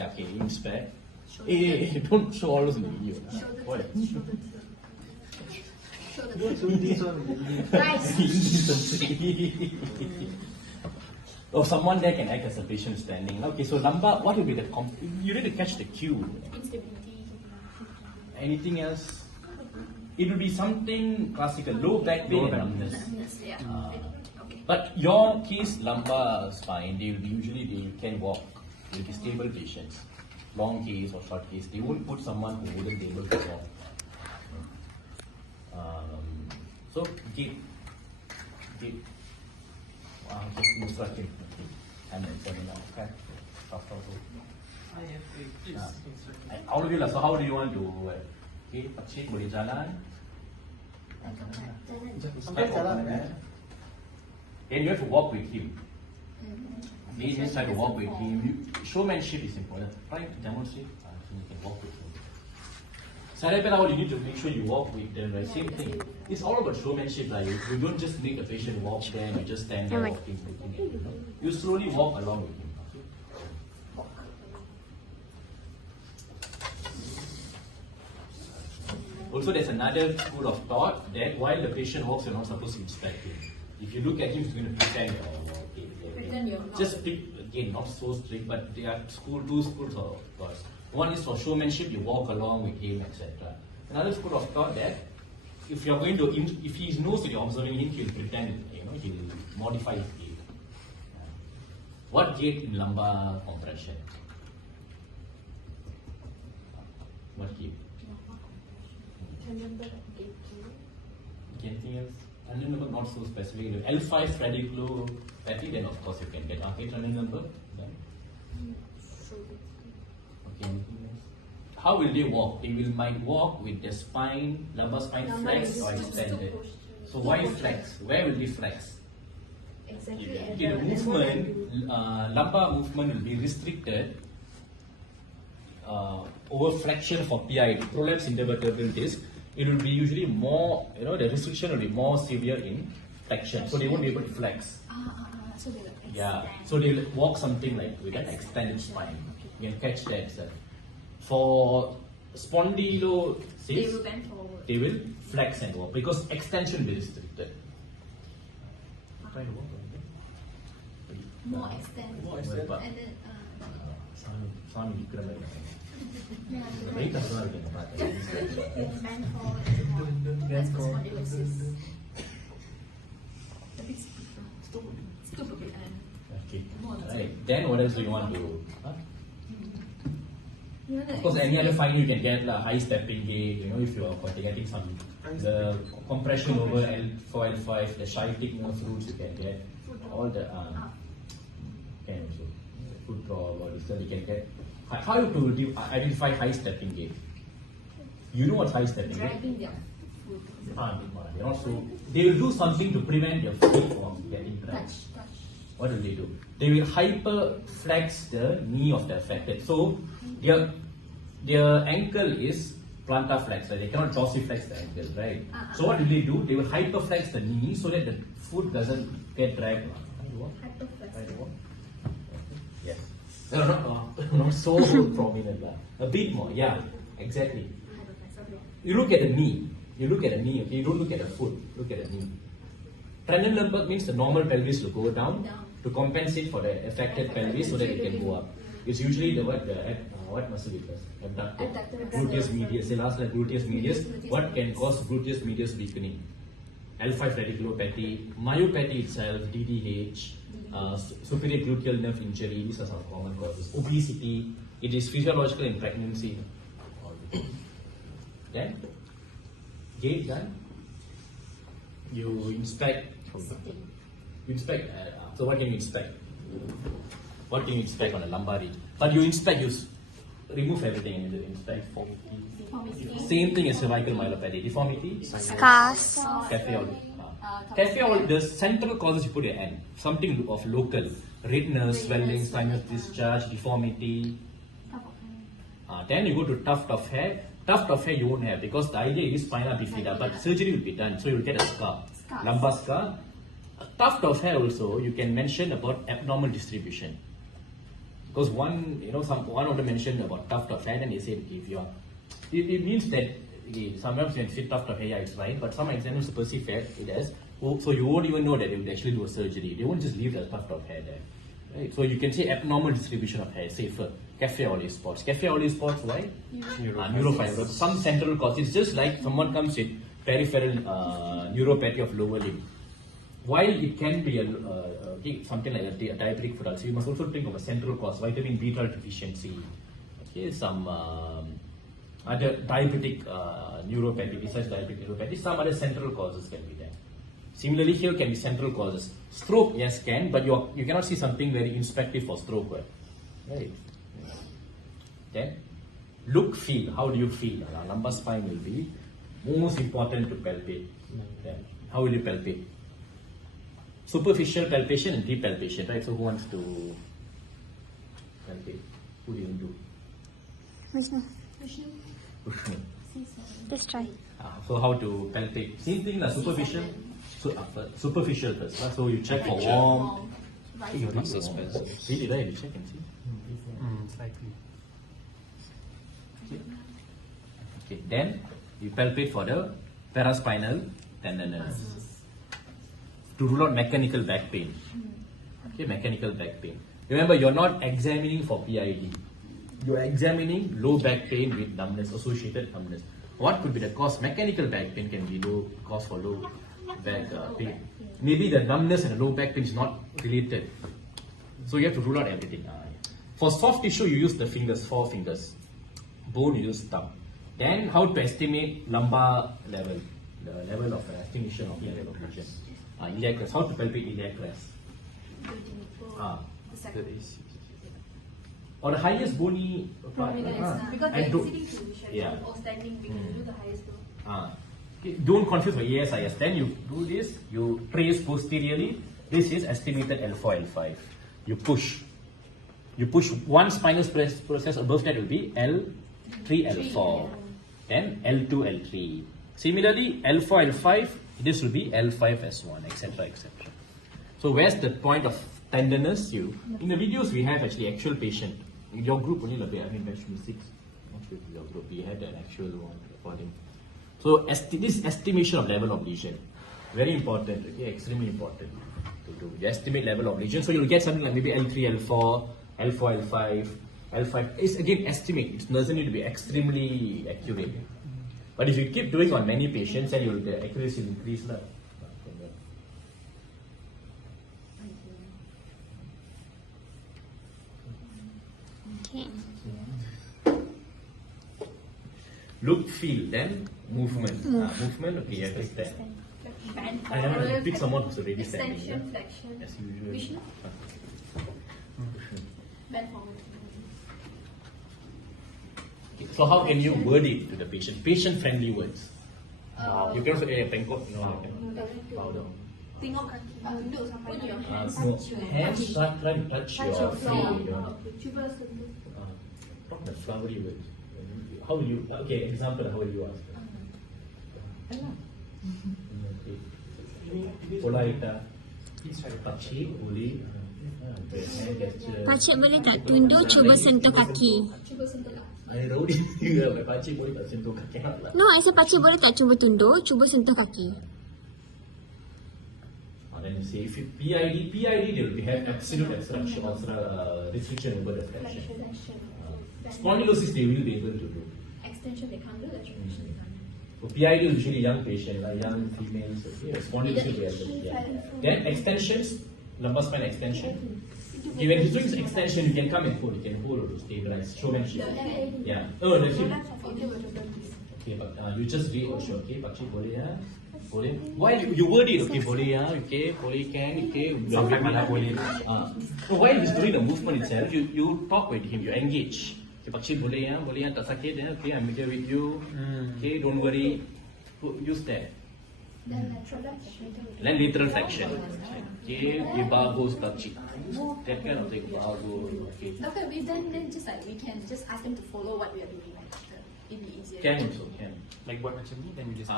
Yeah, okay, inspect. Hey, don't show all those in the video. What? Indecency. Or someone there can act as a patient standing. Okay, so lumbar, what will be the you need to catch the cue. Instability. Anything else? It will be something classical, low back pain and numbness. Yeah. Okay. But your case, lumbar spine, they will be usually they can walk. They will be stable patients. Long case or short case, they won't put someone who wouldn't be able to walk. So gait. Just instructing. And then okay. I have please. All of you, so how do you want to okay, Pakcik boleh jalan. And you have to walk with him. Please just try to walk with him. Showmanship is important. Try to demonstrate so you can walk with him. Sarapela, you need to make sure you walk with them, right? Same thing. It's all about showmanship. Like, you don't just make the patient walk there and you just stand there walking, looking at him. You slowly walk along with him. Also, there's another school of thought that while the patient walks, you're not supposed to inspect him. If you look at him, he's going to pretend. Just again, not so strict, but there are two schools of thought. One is for showmanship, you walk along with him, etc. Another school of thought that if you're going to, if he knows that you're observing him, he'll pretend, he'll modify his gait. What gait in lumbar compression? What gait? Anything else? Tandem number not so specific. L5 radiculopathy, then of course you can get arcade tandem number. Then. Okay, anything else? How will they walk? They might walk with their spine, lumbar spine flexed or extended. So why flex? Where will they flex? Exactly. Okay, the movement, lumbar movement will be restricted over flexion for PID, prolapse intervertebral disc. It will be usually more, the restriction will be more severe in flexion, so they won't be able to flex. So they will extend. Yeah, so they'll walk something like with an extended spine. You can catch that. For spondylosis, They will bend forward. they will flex and walk because extension will be restricted. Try to walk. More extended. More extended. And then, Swami Vijaram. yeah, Very tough one again. bend forward. That's for spondylosis. A bit stupid. Okay. Right. Then what else do you want to? Of course, any other finding you can get high stepping gait. If you are getting some the compression over L4, L5, the shiatic nerve roots you can get. All the can also foot drop or this you can get. How to identify high stepping gait? You know what's high stepping gait? Dragging their foot. They're not so. They will do something to prevent your feet from getting dragged. Touch. What will they do? They will hyper flex the knee of the affected. So their ankle is plantar flex, right? They cannot dorsiflex the ankle, right? So what will they do? They will hyper flex the knee so that the foot doesn't get dragged. Yes. No, not so prominent. A bit more, yeah, exactly. You look at the knee. Okay? You don't look at the foot. Look at the knee. Tandem lumbar means the normal pelvis will go down to compensate for the affected pelvis so that it can go up. It's usually what muscle it does? Abductor. Gluteus medius. They last like gluteus medius. What can cause gluteus medius weakening? L5 radiculopathy, myopathy itself, DDH, superior gluteal nerve injury. These are some common causes. Obesity. It is physiological in pregnancy. Then, gait done. You inspect. So what can you inspect? What can you inspect on a lumbar region? But you inspect, you remove everything and you inspect. Same thing as cervical myelopathy. Deformity? Scars. Cafe, the central causes you put your N. Something of local. Redness, swelling, sinus discharge, deformity. Then you go to tuft of hair. Tuft of hair you won't have because the idea is spina bifida, but surgery will be done, so you will get a scar. Lumbar scar. A tuft of hair also, you can mention about abnormal distribution. Because one of them mentioned about tuft of hair, and they said if you are, it means that sometimes when you say tuft of hair, yeah, it's right, but some examiners perceive that it as, so you won't even know that they would actually do a surgery. They won't just leave the tuft of hair there. Right? So you can say abnormal distribution of hair, safer. Cafe au lait spots. Cafe au lait spots, why? Neurofibrous. Some central cause. It's just like someone comes with peripheral neuropathy of lower limb. While it can be something like a diabetic foot ulcer, you must also think of a central cause, vitamin B12 deficiency. Okay, some other diabetic neuropathy, besides diabetic neuropathy, some other central causes can be there. Similarly, here can be central causes. Stroke, yes, can, but you cannot see something very inspective for stroke. Right? Then, look, feel. How do you feel? Lumbar spine will be most important to palpate. Then, how will you palpate? Superficial palpation and deep palpation, right? So, who wants to palpate? Who do you do? Vishnu. Vishnu. Vishnu. Let's try. So, how to palpate? Same thing, superficial. Superficial first. So, you check for warm. Muscle spasm. Really, right? You check and see. Slightly. Okay, then you palpate for the paraspinal tenderness to rule out mechanical back pain. Okay, mechanical back pain. Remember, you're not examining for PID. You're examining low back pain with numbness, associated numbness. What could be the cause? Mechanical back pain can be cause for low back pain. Maybe the numbness and the low back pain is not related. So you have to rule out everything. For soft tissue, you use the fingers, 4 fingers. Bone, you use thumb. Then how to estimate lumbar level, the level of estimation of iliac occlusion. Iliac crest, how to palpate iliac crest? Or the highest bony part. Because And they're sitting position yeah. or standing, we can do the highest bone. Okay, don't confuse for ASIS. Then you do this, you trace posteriorly. This is estimated L4, L5. You push. You push one spinal process above that will be L3, L4. Then L2, L3. Similarly, L4, L5, this will be L5, S1, etc., etc. So where's the point of tenderness? In the videos we have actually actual patient. In your group only, batch 6. Not sure if your group, we had an actual one recording. So this estimation of level of lesion, very important, okay, extremely important to do. You estimate level of lesion, so you'll get something like maybe L3, L4, L4, L5, L5. It's again estimate. It doesn't need to be extremely accurate. But if you keep doing on many patients, then the accuracy will increase. Okay. Look, feel, then movement. Movement, okay, you have to stand. Bend I never forward, pick someone who's already standing. extension, flexion. As usual. Vishnu. Bend forward. So how can you word it to the patient? Patient-friendly words. You can also pengkot, bow down. Tengok kaki. Duduk sampai put your hands. No, hands try to touch your floor. feet. Cuba sentuh. Not the flowery words. How will you? Okay, example. How will you ask? Okay. Polite. Pakcik boleh. Pakcik boleh tak tunduk cuba sentuh kaki? Cuba sentuh kaki. I rowdy juga. Pakcik boleh tak sentuh kaki lah. No, I said pakcik boleh tak cuba tunduk, cuba sentuh kaki. Then you say if you PID, they will have absolute restriction over the flexion. Spondylosis they will be able to do. Extension they can't do, retrogression they can't do. So PID is usually young patient, young females. Okay, spondylosis they have to do. Yeah. Then extensions, lumbar spine extension. Okay, when you're doing extension, you can come and hold. You can hold to stabilize. Showmanship. Yeah. Oh, the hip. Okay, but you just reassure. Okay, pakcik boleh ya. Boleh. While you word it, okay, boleh ya, okay, boleh can, okay, sampai mana boleh. So while he's doing the movement itself, you talk with him, you engage. Okay, pakcik boleh ya, tak sakit ya, okay, I'm here with you, okay, don't worry. Use that. Then lateral flexion. Then lateral flexion. Okay, we bagus pakcik. That kind of thing, bagus. Okay. Okay, then just like we can just ask them to follow what we are doing. It'll be easier. Can also, can. Like what macam ni, then you just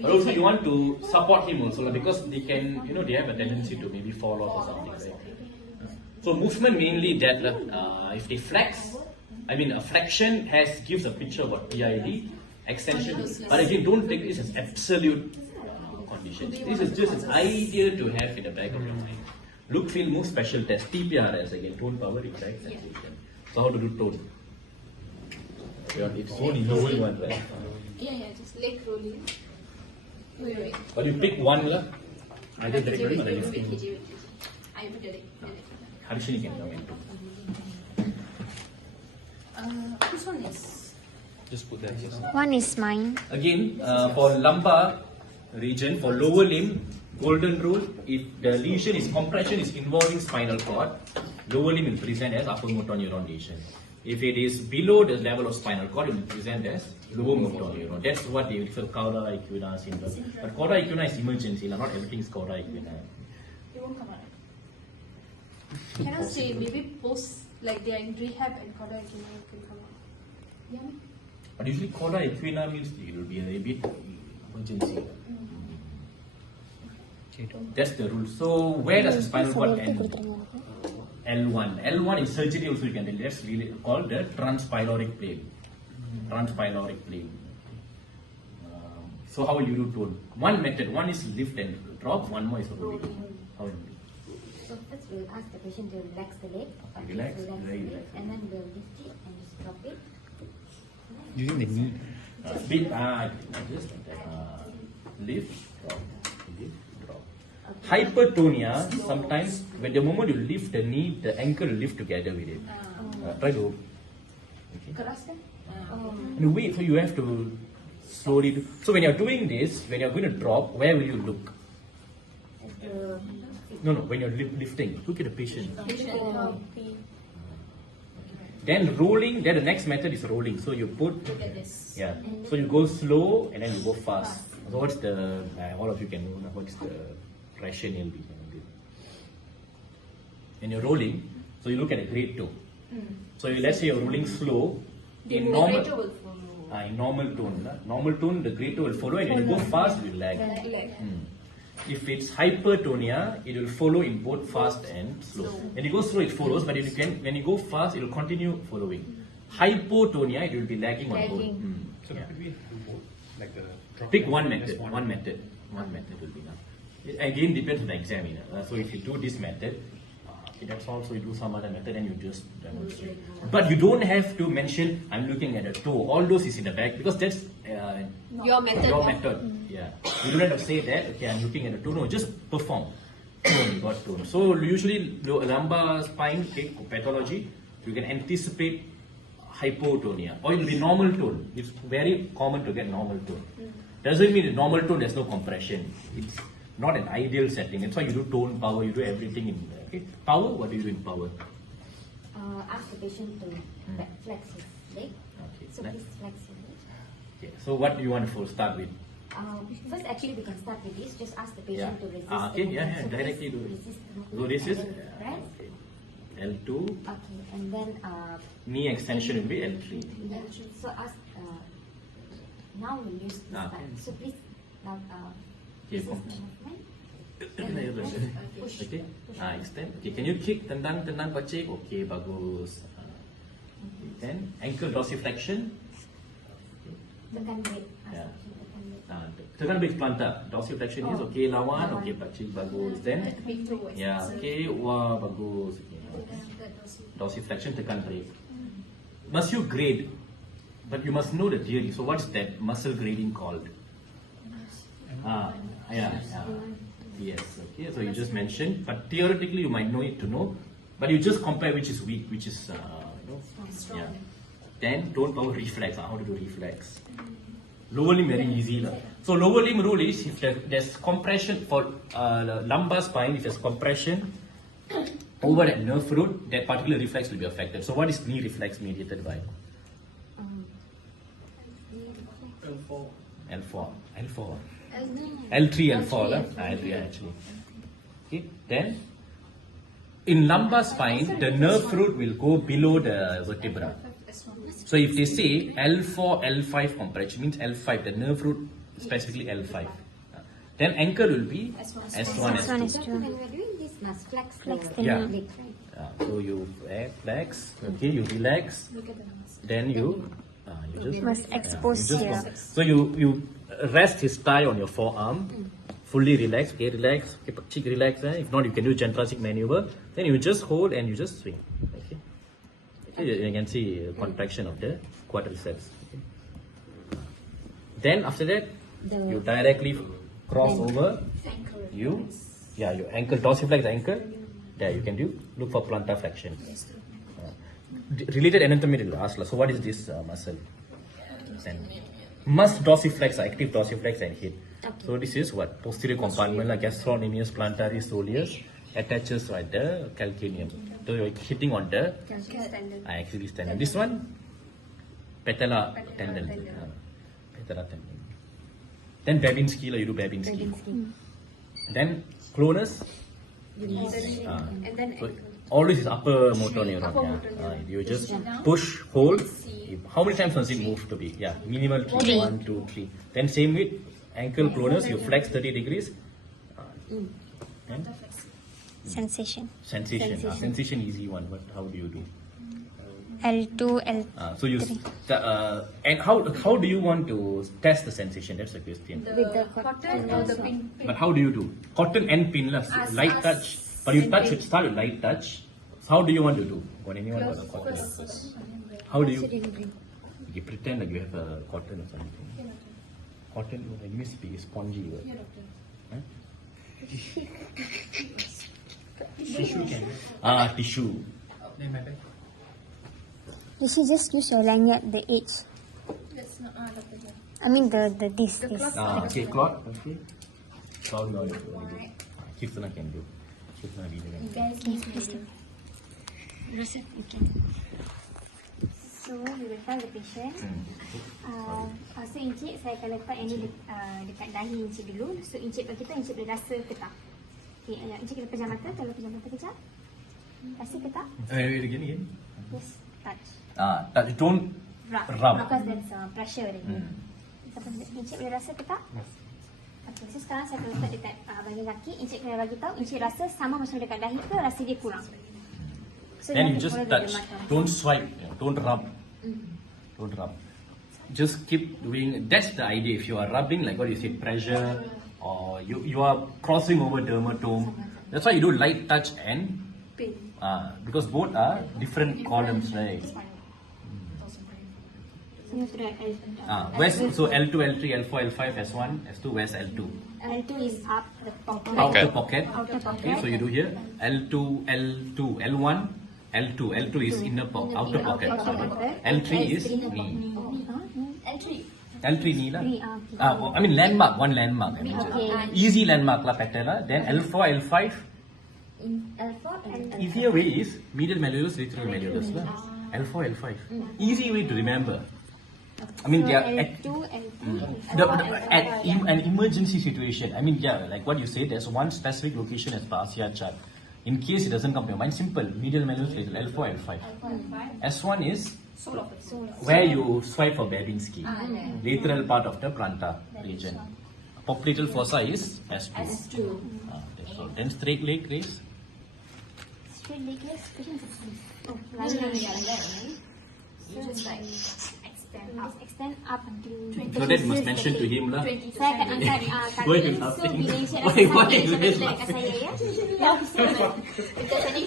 But also you want to support him also because they can, they have a tendency to maybe fall off or something, right? So movement mainly that if they flex, I mean a flexion gives a picture of what PID, extension. But again, don't take this as absolute conditions. This is just an idea to have in the back of your mind. Look, feel, move, special test. TPRS again, tone, power, reflex, sensation. So how to do tone? It's only easy one, right? Yeah, just leg rolling. Wait. But you pick one, lah. I did Wait, direct wait, or wait, lifting. wait. I put the leg. Harshini can come in. This one is. Just put that here. One is mine. Again, for lumbar region, for lower limb, golden rule, if the lesion is compression is involving spinal cord, lower limb will present as upper motor neuron lesion. If it is below the level of spinal cord, it will present as lower motor neuron. That's what they refer to cauda equina syndrome. But cauda equina is emergency, not everything is cauda equina. It won't come out. Can I say maybe post like they are in rehab and cauda equina can come out? Yeah. But usually cauda equina means it will be a bit emergency. That's the rule. So where does the spinal cord end? L1. L1 in surgery also you can tell. That's really called the transpyloric plane. Transpyloric plane. So how will you do tone? One method. One is lift and drop. One more is rolling. How will you do? So first we'll ask the patient to relax the leg. Relax, the very leg, relaxed. and then we'll lift it and just drop it. Using the knee. Just lift, drop, lift, drop. Hypertonia, sometimes when the moment you lift the knee, the ankle will lift together with it. Try to. Okay. Keras kan? And wait, so you have to slowly do. So when you're doing this, when you're going to drop, where will you look? No, when you're lifting, look at the patient. Then rolling, then the next method is rolling. So you put, Look at this. yeah. So you go slow and then you go fast. So what's the, all of you can know what's the rationale behind it. When you're rolling, so you look at a great toe. So let's say you're rolling slow, in normal, in normal tone. Normal tone, the great toe will follow, and when you go fast, it will lag. If it's hypertonia, it will follow in both fast and slow. When you go slow, it follows, but when you go fast, it will continue following. Hypotonia, it will be lagging on both. So could we do both? Like the drop Pick and one just method. One method will be enough. It again depends on the examiner. So if you do this method, that's also you do some other method and you just demonstrate. But you don't have to mention I'm looking at a toe. All those is in the back because that's Your method. your method. Yeah. You don't have to say that. Okay, I'm looking at a toe. No, just perform. You got tone. So usually lumbar spine pathology, you can anticipate hypotonia or it will be normal tone. It's very common to get normal tone. Doesn't mean normal tone there's no compression. It's not an ideal setting. That's why you do tone, power, you do everything in there. Okay? Power, what do you do in power? Ask the patient to flex his leg. Okay. So please flex your leg. Okay. So what do you want to start with? First, actually, we can start with this. Just ask the patient to resist. Okay, the movement. yeah, So directly please do it. resist the So movement this is and then press. L2, Okay, and then knee extension will be L3. so ask. Now we'll use this Okay. side. So please now Okay, resist the movement. Okay, extend. Okay, can you kick tendang pacik? Okay, bagus. Okay, then ankle dorsiflexion. Tekan weight. Yeah. Tekan big plantar. Dorsiflexion is okay, lawan. Okay, pacik, bagus. Then, Big toe. yeah, okay, wah, bagus. Okay. Dorsiflexion, tekan break. Must you grade? But you must know the theory. So what's that muscle grading called? Yeah. Yes, okay, so you just mentioned, but theoretically you might know it to know, but you just compare which is weak, which is, yeah. Then tone power reflex, how to do reflex. Lower limb very easy. So lower limb rule is if there's compression for lumbar spine, if there's compression over that nerve root, that particular reflex will be affected. So what is knee reflex mediated by? L4. L3, L4, L3 actually. Okay, then in lumbar spine, the nerve root will go below the vertebra. So if they say L4, L5 compression, means L5, the nerve root specifically L5. Then ankle will be S1, S2. When we're doing this, must flex the Yeah. leg, right? So you flex, okay, you relax, then you just Must expose you just here. so you rest his thigh on your forearm, fully relax, okay, relax, keep cheek relax. If not, you can do Chandrasik maneuver. Then you just hold and you just swing. Okay, you can see contraction of the quadriceps. Okay. Then after that, you directly cross over. Your ankle, dorsiflex ankle. There you can look for plantar flexion. Related anatomy will ask. So what is this muscle? And must dorsiflex, active dorsiflex and hip. So this is what posterior compartment, like gastrocnemius plantaris soleus, attaches right the calcaneum. So you're hitting on the Achilles tendon. This one, patella tendon. Patella tendon. Then Babinski, you do Babinski. Then clonus. And then So always is upper motor neuron. You just push, hold. How many times does it move to be? Yeah, minimal 3. 1, 2, 3. Then same with ankle clonus, you flex 30 degrees. And Sensation. sensation. Sensation easy one, but how do you do? L2, L. So you and how do you want to test the sensation? That's the question. with the cotton or the pin. But how do you do? Cotton and pin, light touch. But you touch should start with light touch. So how do you want to do? Got anyone got a cotton? How do you? You pretend like you have a cotton or something. Cotton, it must be spongy. Huh? Tissue can. Tissue. You should just use your lanyard, the edge. That's not doctor. I mean the this. Okay, cloth. Okay. Cloth no. Kirrthana can do. Kirrthana can do. Guys, Russel, okay. So we will find the patient. So encik saya akan letak ini dekat dahi encik dulu. So encik kita encik boleh rasa ke tak? Okay, encik kena pejam mata. Kalau pejam mata kejap. Rasa ke tak? Again. Yes, touch. Touch. Don't rub. Because there's pressure already. Encik boleh rasa ke tak? Okay, so sekarang saya akan letak dekat bahagian kaki. Encik kena bagi tahu, encik rasa sama macam dekat dahi ke rasa dia kurang? So Then you just touch. Don't swipe. Don't rub. Don't rub. Just keep doing. That's the idea. If you are rubbing, like what you say, pressure, or you are crossing over dermatome. That's why you do light touch and Pin. because both are different columns, right? So L2, L3, L4, L5, S1, S2, where's L2? L2 is up the pocket. Outer pocket. Outer pocket. Okay, so you do here L2, L2, L1, L2. L2 is outer pocket. L3 is knee. L3 knee lah. I mean landmark, one landmark. I mean, easy landmark lah patella. Then L4, L5. L4 and Easier way is medial malleolus, lateral malleolus lah. L4, L5. Easy way to remember. I mean, they are L2, L3, at an emergency situation. I mean, yeah, like what you say, there's one specific location as per ASIA chart. In case it doesn't come to your mind, simple. Medial malleolus, lateral, L4, L5. S1 is where you swipe for Babinski. Lateral part of the plantar region. Popliteal fossa is S2. That's all. Then straight leg raise. straight leg raise. You just like Extend up until So that must mention to him lah. saya akan angkat Why kaki. you So laughing? bila encik Why rasa sakit, is encik this boleh kat laughing? saya ya.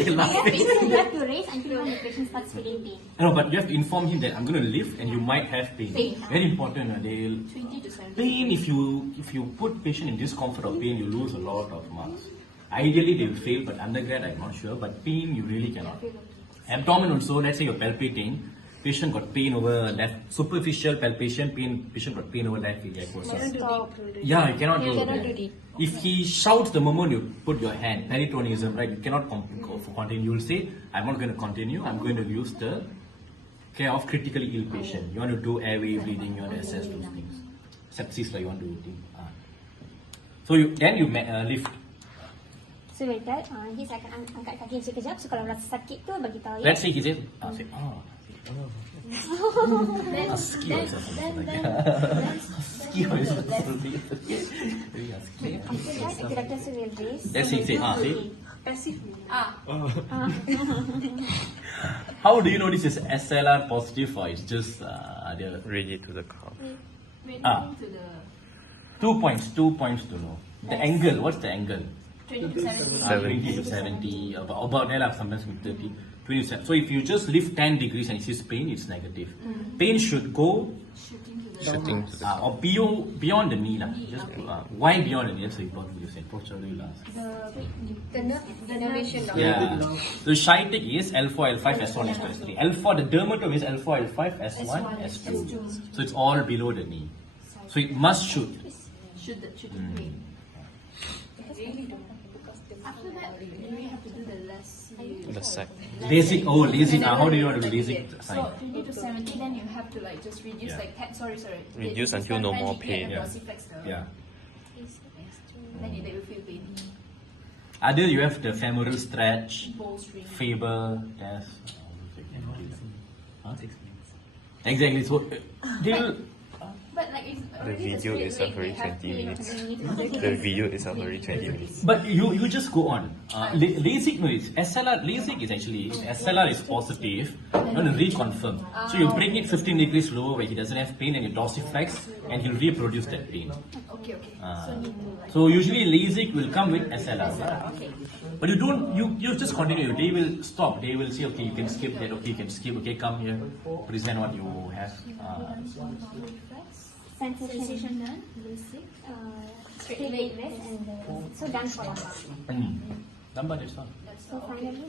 You're laughing. You have to raise until when the patient starts feeling pain. No, but you have to inform him that I'm going to lift and you might have pain. Very important. They'll 20 to 70. pain. If you put patient in discomfort or pain, you lose a lot of marks. Ideally, they will fail, but undergrad I'm not sure. But pain, you really cannot. Abdomen also. Let's say you're palpating. Patient got pain over left, superficial palpation, patient got pain over left iliac fossa. Yeah, you cannot do that. If he shouts the moment you put your hand, peritonism, right, you cannot continue. You will say, I'm not going to continue, I'm going to use the care of critically ill patient. You want to do airway breathing, you want to assess those things. Sepsis, like you want to do. So then you lift. So like that, nanti saya akan angkat kaki encik kejap. So kalau rasa sakit tu bagi tahu ya. Let's say he says, husky voice or something like that. Husky voice or something. Very husky. After that, the doctor will raise. Let's say, see. Passive. How do you know this is SLR positive or it's just the Ready to the curve. Ah. To the 2 points to know. The angle, what's the angle? 20 to 70. 20 to 70, about there are sometimes 30, 27. So if you just lift 10 degrees and it says pain, it's negative. Pain should go Shooting to the or beyond the knee. Just, why beyond the knee? That's important to say. The nervation. Yeah. So Shitek is L4, L5, S1, S2, S3. L4, the dermatome is L4, L5, S1, S2. So it's all below the knee. So it must shoot. Should pain. After that, do we have to do the less? the side. LASIK. Oh, LASIK. How do you want to do LASIK? So 20 to 70, then you have to like just reduce Yeah. like 10. Sorry. Reduce This until one no 10 more degree pain. and Yeah. dorsiflex now. Yeah. Then they will feel pain. Other you have the femoral stretch, Ball string. Faber test. Huh? Exactly. So they will. But like it's The already video straight is leg, already you have 20 to, minutes. you need to The video is already 20 minutes. But you just go on. LASIK, no, it's SLR. LASIK is actually SLR is positive. You want to reconfirm. So you bring it 15 degrees lower where he doesn't have pain and you dorsiflex and he'll reproduce that pain. Okay. So need to like. So usually LASIK will come with SLR. But you don't, you just continue. They will stop. They will say, okay, you can skip that. Okay, you can skip. Okay, come here. Present what you have. Sensation done. Straight leg rest and so done for lumbar. Number, that's all. So finally,